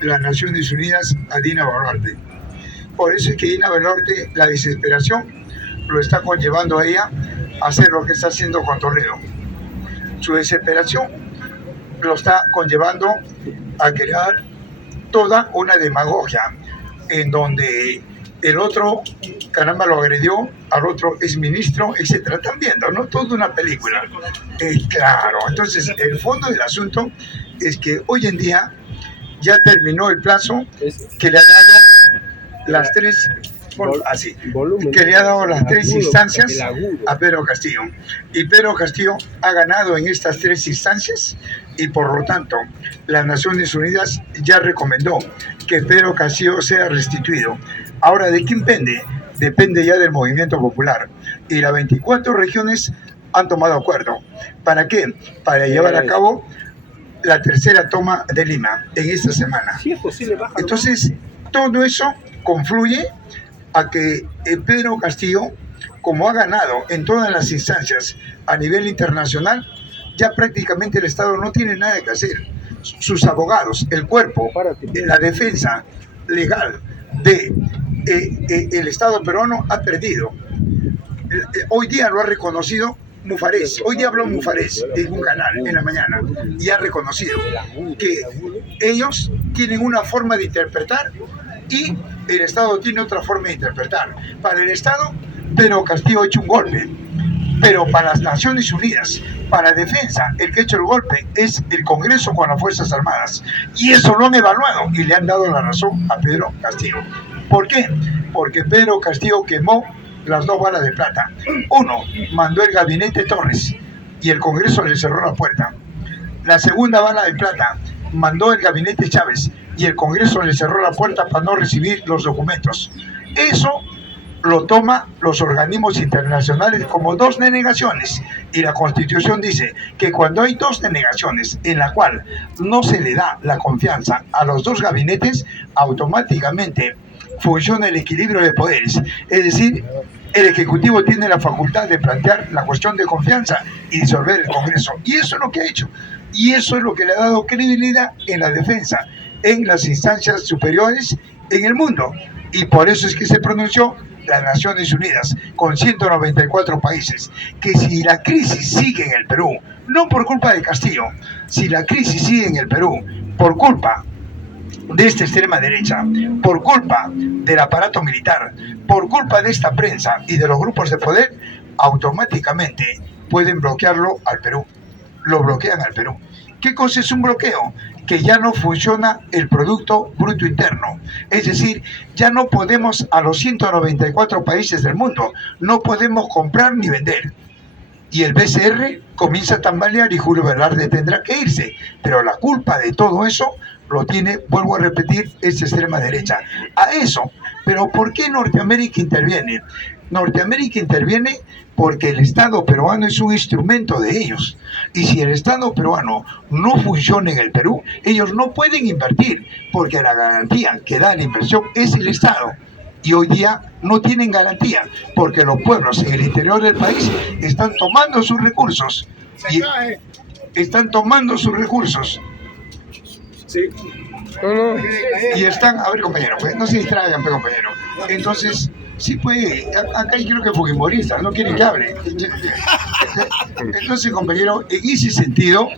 las Naciones Unidas a Dina Boluarte. Por eso es que Dina Boluarte, la desesperación, lo está conllevando a ella a hacer lo que está haciendo con Toledo. Su desesperación lo está conllevando a crear toda una demagogia en donde el otro, caramba, lo agredió, al otro es ministro, etc. Están viendo, ¿no? Toda una película. Claro, entonces el fondo del asunto es que hoy en día ya terminó el plazo que le ha dado las tres, que le ha dado las tres instancias a Pedro Castillo. Y Pedro Castillo ha ganado en estas tres instancias y por lo tanto las Naciones Unidas ya recomendó que Pedro Castillo sea restituido. Ahora, ¿de quién depende? Depende ya del movimiento popular. Y las 24 regiones han tomado acuerdo. ¿Para qué? Para llevar a cabo la tercera toma de Lima en esta semana. Entonces, todo eso confluye a que Pedro Castillo, como ha ganado en todas las instancias a nivel internacional, ya prácticamente el Estado no tiene nada que hacer. Sus abogados, el cuerpo, la defensa legal del Estado peruano ha perdido. Hoy día lo ha reconocido Mufarés. Hoy día habló Mufarés en un canal en la mañana y ha reconocido que ellos tienen una forma de interpretar y el Estado tiene otra forma de interpretar. Para el Estado, Pedro Castillo ha hecho un golpe, pero para las Naciones Unidas, para defensa, el que ha hecho el golpe es el Congreso con las Fuerzas Armadas. Y eso lo han evaluado y le han dado la razón a Pedro Castillo. ¿Por qué? Porque Pedro Castillo quemó las dos balas de plata. Uno, mandó el gabinete Torres y el Congreso le cerró la puerta. La segunda bala de plata, mandó el gabinete Chávez y el Congreso le cerró la puerta para no recibir los documentos. Eso lo toman los organismos internacionales como dos denegaciones y la Constitución dice que cuando hay dos denegaciones en la cual no se le da la confianza a los dos gabinetes, automáticamente funciona el equilibrio de poderes, es decir, el Ejecutivo tiene la facultad de plantear la cuestión de confianza y disolver el Congreso, y eso es lo que ha hecho, y eso es lo que le ha dado credibilidad en la defensa, en las instancias superiores en el mundo, y por eso es que se pronunció las Naciones Unidas con 194 países, que si la crisis sigue en el Perú, no por culpa de Castillo, si la crisis sigue en el Perú por culpa de esta extrema derecha, por culpa del aparato militar, por culpa de esta prensa y de los grupos de poder, automáticamente pueden bloquearlo al Perú. Lo bloquean al Perú. ¿Qué cosa es un bloqueo? Que ya no funciona el Producto Bruto Interno. Es decir, ya no podemos a los 194 países del mundo, no podemos comprar ni vender. Y el BCR comienza a tambalear y Julio Velarde tendrá que irse. Pero la culpa de todo eso lo tiene, vuelvo a repetir, esta extrema derecha. A eso. Pero ¿por qué Norteamérica interviene? Norteamérica interviene porque el Estado peruano es un instrumento de ellos. Y si el Estado peruano no funciona en el Perú, ellos no pueden invertir, porque la garantía que da la inversión es el Estado. Y hoy día no tienen garantía, porque los pueblos en el interior del país están tomando sus recursos. Están tomando sus recursos. Sí. Y están, a ver compañero, pues, no se distraigan, pues, compañero. Entonces, sí, pues, acá hay creo que fujimoristas, no quieren que hable. Entonces, compañero, en ese sentido,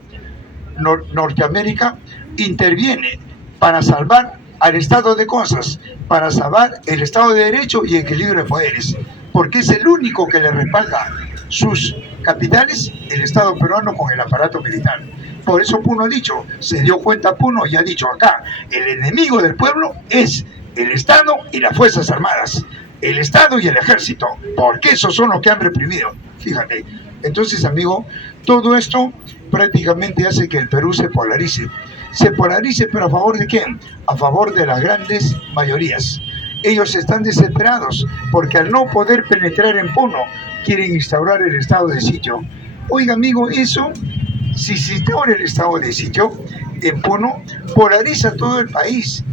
Norteamérica interviene para salvar al estado de cosas, para salvar el Estado de Derecho y el equilibrio de poderes, porque es el único que le respalda sus capitales, el Estado peruano con el aparato militar. Por eso Puno ha dicho, se dio cuenta Puno y ha dicho acá, el enemigo del pueblo es el Estado y las Fuerzas Armadas, el Estado y el Ejército, porque esos son los que han reprimido. Fíjate, entonces amigo, todo esto prácticamente hace que el Perú se polarice. Se polarice, pero ¿a favor de quién? A favor de las grandes mayorías. Ellos están desesperados porque al no poder penetrar en Puno, quieren instaurar el estado de sitio. Oiga amigo, eso, si se instaura el estado de sitio en Puno, polariza todo el país.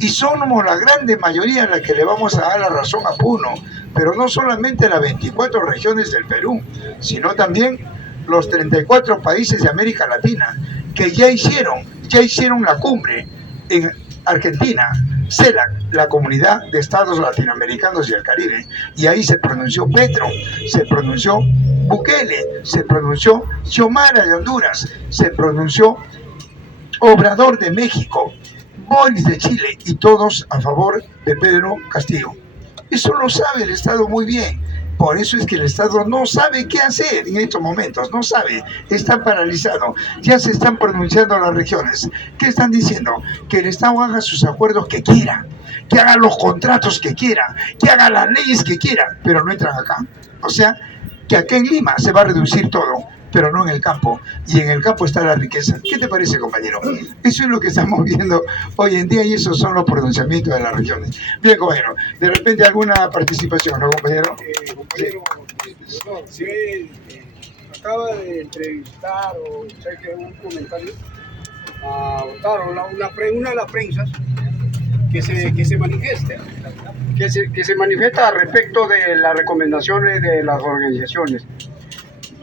Y somos la grande mayoría la que le vamos a dar la razón a Puno, pero no solamente las 24 regiones del Perú, sino también los 34 países de América Latina, que ya hicieron la cumbre Argentina, CELAC, la Comunidad de Estados Latinoamericanos y el Caribe, y ahí se pronunció Petro, se pronunció Bukele, se pronunció Xiomara de Honduras, se pronunció Obrador de México, Boris de Chile, y todos a favor de Pedro Castillo. Eso lo sabe el Estado muy bien. Por eso es que el Estado no sabe qué hacer en estos momentos, no sabe, está paralizado. Ya se están pronunciando las regiones. ¿Qué están diciendo? Que el Estado haga sus acuerdos que quiera, que haga los contratos que quiera, que haga las leyes que quiera, pero no entran acá. O sea, que acá en Lima se va a reducir todo, pero no en el campo, y en el campo está la riqueza. ¿Qué te parece, compañero? Eso es lo que estamos viendo hoy en día, y esos son los pronunciamientos de las regiones. Bien, compañero, de repente alguna participación, ¿no, compañero? Compañero, sí, acaba de entrevistar, o sé que un comentario, una de las prensas que se manifieste, que se manifiesta respecto de las recomendaciones de las organizaciones.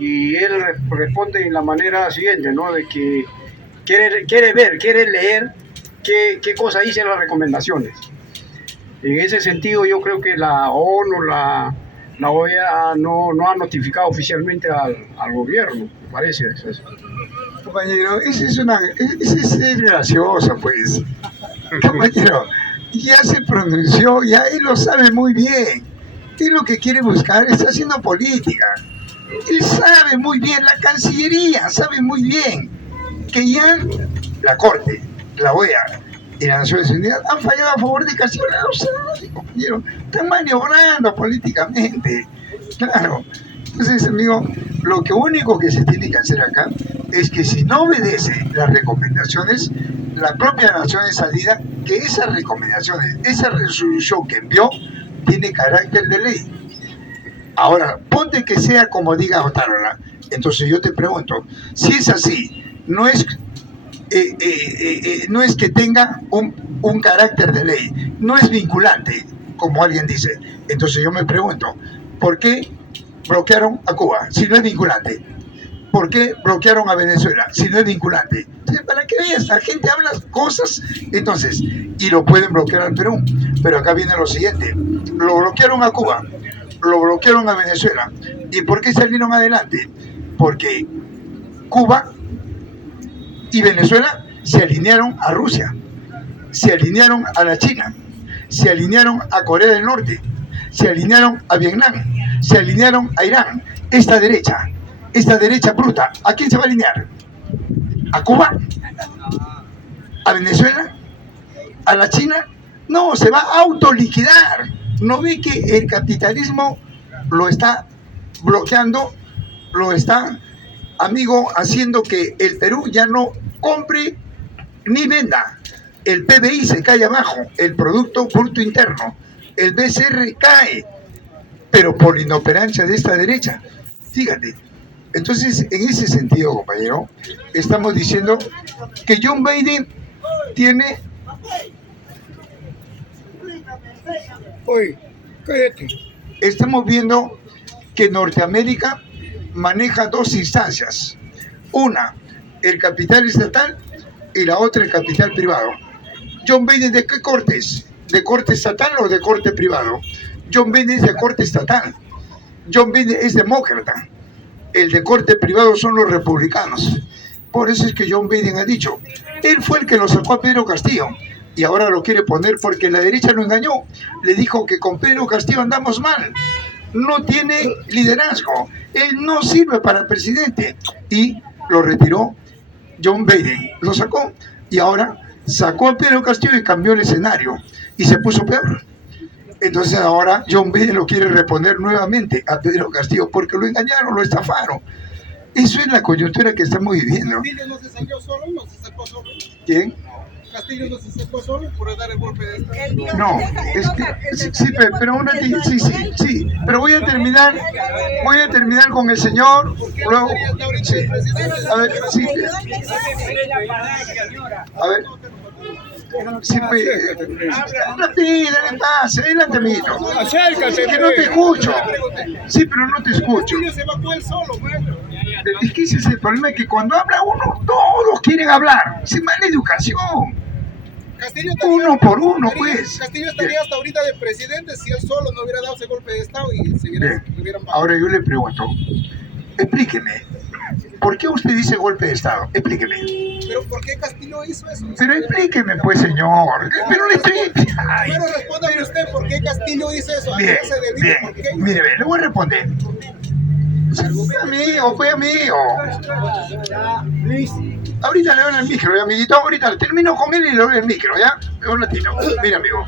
Y él responde en la manera siguiente, ¿no? De que quiere leer qué cosa dicen las recomendaciones. En ese sentido, yo creo que la ONU, la OEA no ha notificado oficialmente al gobierno, me parece. Compañero, ese es gracioso, pues. Compañero, ya se pronunció, ya él lo sabe muy bien. Él lo que quiere buscar está haciendo política. Él sabe muy bien, la Cancillería sabe muy bien que ya la Corte, la OEA y las Naciones Unidas han fallado a favor de Castillo. Lo sabe, compañero. Están maniobrando políticamente. Claro. Entonces, amigo, lo único que se tiene que hacer acá es que si no obedece las recomendaciones, la propia Naciones Unidas, que esas recomendaciones, esa resolución que envió, tiene carácter de ley. Ahora, ponte que sea como diga Otárola. Entonces yo te pregunto, si es así, no es que tenga un carácter de ley, no es vinculante, como alguien dice. Entonces yo me pregunto, ¿por qué bloquearon a Cuba si no es vinculante? ¿Por qué bloquearon a Venezuela si no es vinculante? Entonces, para que veas, la gente habla cosas, entonces, y lo pueden bloquear al Perú. Pero acá viene lo siguiente, lo bloquearon a Cuba, lo bloquearon a Venezuela. ¿Y por qué salieron adelante? Porque Cuba y Venezuela se alinearon a Rusia, se alinearon a la China, se alinearon a Corea del Norte, se alinearon a Vietnam, se alinearon a Irán. Esta derecha bruta, ¿a quién se va a alinear? ¿A Cuba? ¿A Venezuela? ¿A la China? No, se va a autoliquidar. ¿No ve que el capitalismo lo está bloqueando? Lo está, amigo, haciendo que el Perú ya no compre ni venda. El PBI se cae abajo, el Producto Bruto Interno, el BCR cae, pero por la inoperancia de esta derecha. Fíjate. Entonces, en ese sentido, compañero, estamos diciendo que John Biden tiene... Oye, cállate. Estamos viendo que Norteamérica maneja dos instancias. Una, el capital estatal, y la otra, el capital privado. John Biden, ¿de qué corte es? ¿De corte estatal o de corte privado? John Biden es de corte estatal. John Biden es demócrata. El de corte privado son los republicanos. Por eso es que John Biden ha dicho, él fue el que lo sacó a Pedro Castillo, y ahora lo quiere poner porque la derecha lo engañó. Le dijo que con Pedro Castillo andamos mal, no tiene liderazgo, él no sirve para presidente, y lo retiró John Biden, lo sacó, y ahora sacó a Pedro Castillo y cambió el escenario, y se puso peor. Entonces ahora John Biden lo quiere reponer nuevamente a Pedro Castillo porque lo engañaron, lo estafaron. Eso es la coyuntura que estamos viviendo. ¿Castillo no se salió solo? ¿No se sacó solo? ¿Quién? ¿Castillo no se sacó solo por dar el golpe de Estado? No, es que sí, pero una sí, pero voy a terminar con el señor, luego, sí, a ver, sí, a ver, sí, pues, dale pase, adelante, amiguito. Acércate, que no te escucho, sí, pero no te escucho. Castillo se evacuó él solo, bueno. Es que ese es el problema, que cuando habla uno, todos quieren hablar, es mala educación. Castillo estaría, uno por uno, pues. Castillo estaría hasta ahorita de presidente si él solo no hubiera dado ese golpe de Estado y se hubieran bajado. Ahora yo le pregunto, explíqueme, ¿por qué usted dice golpe de Estado? Explíqueme. Pero ¿por qué Castillo hizo eso? Pero explíqueme, pues, señor. Pero le estoy... Ay. Pero respóndame usted, ¿por qué Castillo hizo eso? Bien, ¿A qué se debió? ¿Por qué? mire, le voy a responder. Fue amigo. Ahorita le doy el micro, ¿ya, amiguito? Ahorita termino con él y le doy el micro, ¿ya? Un ratito. Mire, amigo.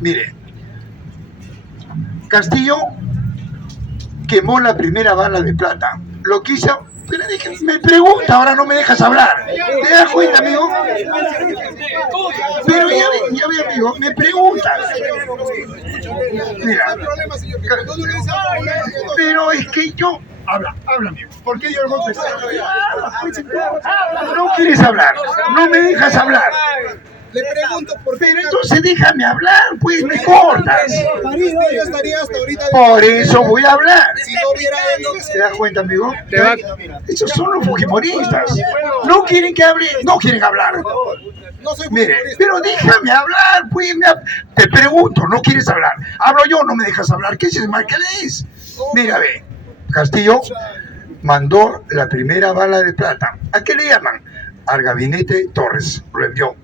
Mire. Castillo quemó la primera bala de plata. Lo quiso... Pero dije, me pregunta, ahora no me dejas hablar. ¿Te das cuenta, amigo? Pero ya ve, amigo, me preguntas. Mira, pero es que yo... Habla, amigo. ¿Por qué yo el golpe? No quieres hablar, no me dejas hablar. Le pregunto por qué. Pero entonces déjame hablar, pues me cortas. Castillo estaría hasta ahorita de Por eso voy a hablar. si no hubiera hecho eso. ¿Te das cuenta, amigo? Esos son los fujimoristas. No quieren que hable, no quieren hablar. No soy Mire, fujimorista. pero déjame hablar, pues te pregunto, no quieres hablar. Hablo yo, no me dejas hablar. ¿Qué es mal que lees? Mira, ve, Castillo mandó la primera bala de plata. ¿A qué le llaman? Al gabinete Torres. Lo envió.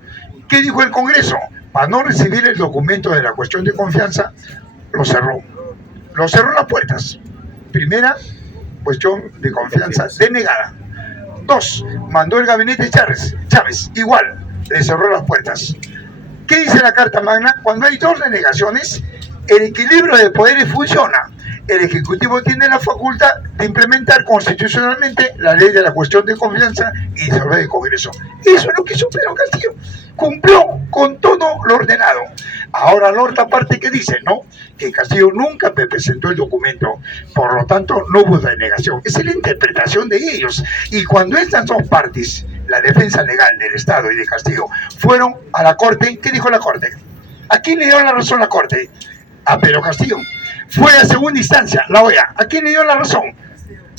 ¿Qué dijo el Congreso? Para no recibir el documento de la cuestión de confianza, lo cerró. Lo cerró las puertas. Primera cuestión de confianza denegada. 2. Mandó el gabinete Chávez, igual, le cerró las puertas. ¿Qué dice la Carta Magna? Cuando hay dos denegaciones, el equilibrio de poderes funciona. El Ejecutivo tiene la facultad de implementar constitucionalmente la ley de la cuestión de confianza y disolver el Congreso. Eso es lo que hizo Pedro Castillo. Cumplió con todo lo ordenado. Ahora la otra parte que dice, ¿no? Que Castillo nunca me presentó el documento, por lo tanto no hubo denegación. Esa es la interpretación de ellos. Y cuando estas dos partes, la defensa legal del Estado y de Castillo, fueron a la Corte, ¿qué dijo la Corte? ¿A quién le dio la razón la Corte? A Pedro Castillo. Fue a segunda instancia, la OEA. ¿A quién le dio la razón?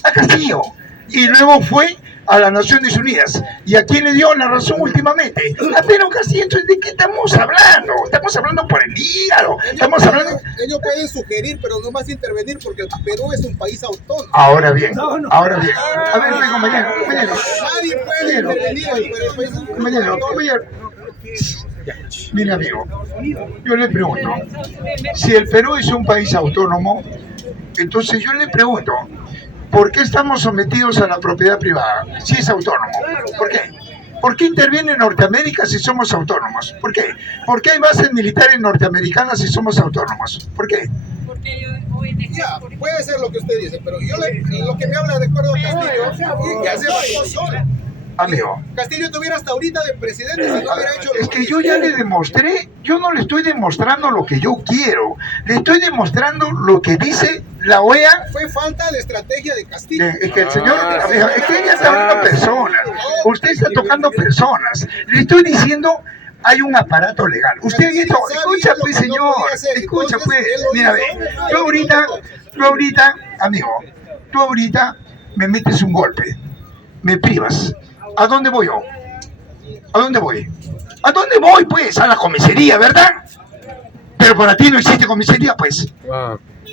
A Castillo. Y luego fue a las Naciones Unidas. ¿Y a quién le dio la razón últimamente? A Pedro Castillo. Entonces, ¿de qué estamos hablando? Estamos hablando por el hígado. Estamos hablando... Ellos pueden sugerir, pero no más intervenir porque el Perú es un país autónomo. Ahora bien. A ver, compañero. Nadie puede intervenir en el país autónomo. Compañero. Mira, amigo, yo le pregunto, si el Perú es un país autónomo, entonces yo le pregunto, ¿por qué estamos sometidos a la propiedad privada si es autónomo? ¿Por qué? ¿Por qué interviene Norteamérica si somos autónomos? ¿Por qué? ¿Por qué hay bases militares norteamericanas si somos autónomos? ¿Por qué? Ya, puede ser lo que usted dice, pero lo que me habla de acuerdo a Castillo, que hace algo solo. Amigo, Castillo tuviera hasta ahorita de presidente si no hubiera hecho... es que yo ya le demostré, yo no le estoy demostrando lo que yo quiero, le estoy demostrando lo que dice la OEA. Fue falta de estrategia de Castillo. Es que el señor, amigo, es que ella está hablando personas, usted está tocando personas, le estoy diciendo... Hay un aparato legal. Usted esto, escucha pues, señor, escucha pues, mira, ve, tú ahorita, amigo, tú ahorita me metes un golpe, me privas. ¿A dónde voy yo? ¿A dónde voy? ¿A dónde voy, pues? A la comisaría, ¿verdad? Pero para ti no existe comisaría, pues.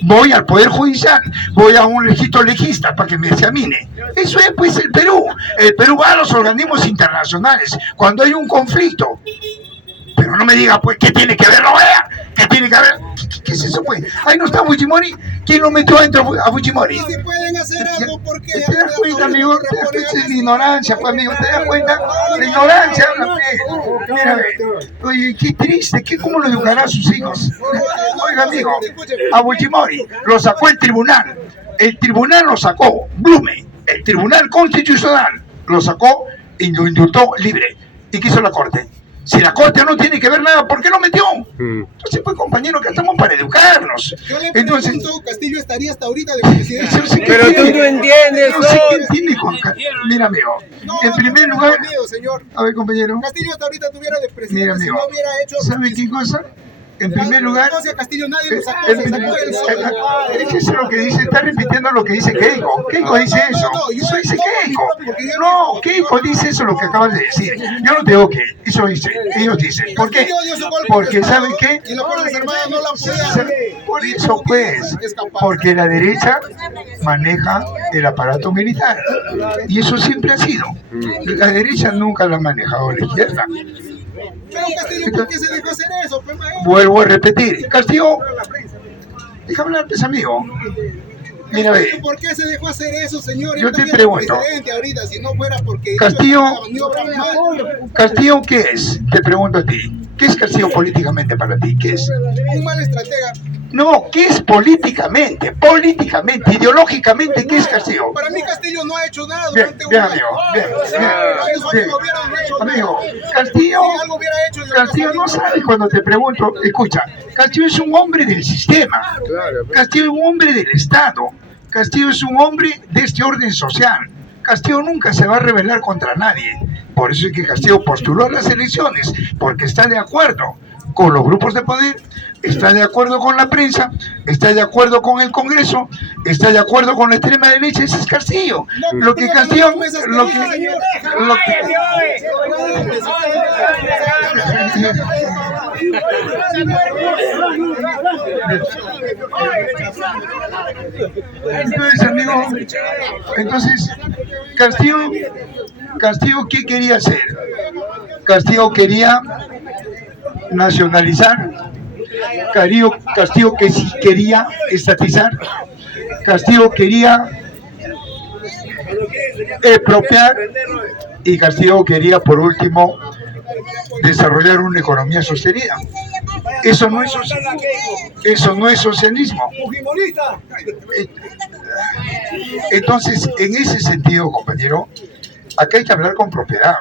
Voy al Poder Judicial, voy a un legista para que me examine. Eso es, pues, el Perú. El Perú va a los organismos internacionales cuando hay un conflicto. Pero no me diga, pues, ¿qué tiene que ver la OEA? ¿Qué tiene que ver? ¿Qué es eso, pues? Ahí no está Fujimori. ¿Quién lo metió adentro a Fujimori? Y si pueden hacer algo, porque... ¿Te das cuenta, amigo? ¿Te das cuenta de la ignorancia, pues, amigo? ¿Te das cuenta? La ignorancia, pues. Mira, oye, qué triste. ¿Cómo lo educará a sus hijos? Oiga, amigo, a Fujimori lo sacó el tribunal. El tribunal lo sacó, Blume. El Tribunal Constitucional lo sacó y lo indultó libre. ¿Y qué hizo la Corte? Si la Corte no tiene que ver nada, ¿por qué lo metió? Entonces, pues, compañero, que estamos para educarnos. Yo le Entonces, pregunto, Castillo estaría hasta ahorita de presidente. pero tú no entiendes. No sé qué entiende, Juanca. Mira, amigo, en primer lugar, Señor. a ver, compañero, Castillo hasta ahorita tuviera de presidente mira, si amigo, no hubiera hecho... ¿sabe qué cosa? En primer lugar, No, si a Castillo nadie lo sacó, se sacó él solo. eso es lo que dice, está repitiendo lo que dice Keiko. Keiko dice eso. Eso dice Keiko. No, Keiko dice eso lo que acabas de decir. Yo no tengo que, eso dice, ellos dicen. ¿Por qué? Porque ¿saben qué? Y las Fuerzas Armadas no la apoyan. Por eso pues, porque la derecha maneja el aparato militar. Y eso siempre ha sido. La derecha nunca lo ha manejado la izquierda. Pero Castillo, ¿por qué se dejó hacer eso? Pues, Vuelvo a repetir. Castillo, déjame hablar, pues, amigo. Mira, ve. ¿Por qué se dejó hacer eso, señor? Yo te pregunto. Ahorita, si no fuera porque Castillo, Castillo, ¿qué es? Te pregunto a ti. ¿Qué es Castillo políticamente para ti? ¿Qué es? Un mal estratega. No, ¿qué es políticamente? Políticamente, ideológicamente, ¿qué es Castillo? Para mí Castillo no ha hecho nada Bien, durante bien, un amigo. año. Bien, bien. Amigo, Castillo no sabe cuando te pregunto. Escucha, Castillo es un hombre del sistema. Castillo es un hombre del Estado. Castillo es un hombre de este orden social. Castillo nunca se va a rebelar contra nadie. Por eso es que Castillo postuló a las elecciones, porque está de acuerdo con los grupos de poder, está de acuerdo con la prensa, está de acuerdo con el Congreso, está de acuerdo con la extrema derecha. Ese es Castillo. Lo que Castillo, entonces, amigo, entonces Castillo, ¿qué quería hacer? Castillo quería nacionalizar, Castillo que sí quería estatizar, Castillo quería expropiar y Castillo quería, por último, desarrollar una economía sostenida. Eso no es socialismo. Entonces, en ese sentido, compañero, acá hay que hablar con propiedad.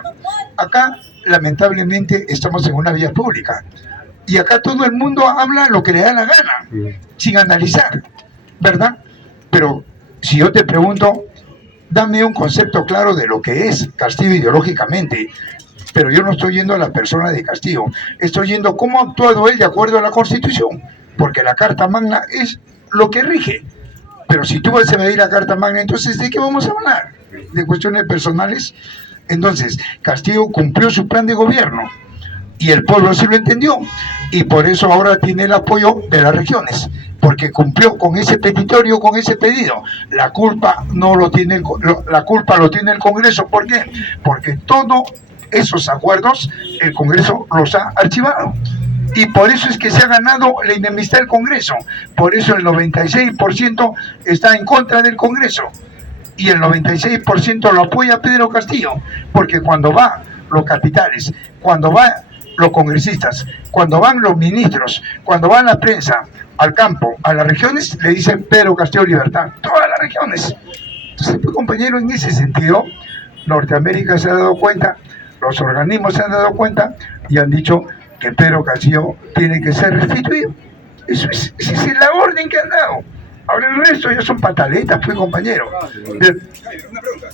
Acá, lamentablemente, estamos en una vía pública. Y acá todo el mundo habla lo que le da la gana, sin analizar, ¿verdad? Pero si yo te pregunto, dame un concepto claro de lo que es Castillo ideológicamente. Pero yo no estoy yendo a la persona de Castillo, estoy yendo cómo ha actuado él de acuerdo a la Constitución, porque la Carta Magna es lo que rige. Pero si tú vas a medir la Carta Magna, entonces ¿de qué vamos a hablar? ¿De cuestiones personales? Entonces, Castillo cumplió su plan de gobierno y el pueblo sí lo entendió, y por eso ahora tiene el apoyo de las regiones, porque cumplió con ese petitorio, con ese pedido. La culpa no lo tiene la culpa lo tiene el Congreso. ¿Por qué? Porque todos esos acuerdos el Congreso los ha archivado. Y por eso es que se ha ganado la enemistad del Congreso. Por eso el 96% está en contra del Congreso. Y el 96% lo apoya a Pedro Castillo. Porque cuando van los capitales, cuando van los congresistas, cuando van los ministros, cuando van la prensa al campo, a las regiones, le dicen Pedro Castillo libertad. Todas las regiones. Entonces, pues, compañero, en ese sentido, Norteamérica se ha dado cuenta, los organismos se han dado cuenta y han dicho que Pedro Castillo tiene que ser restituido. Esa es la orden que han dado. Ahora el resto ya son pataletas, pues, compañero. Una pregunta.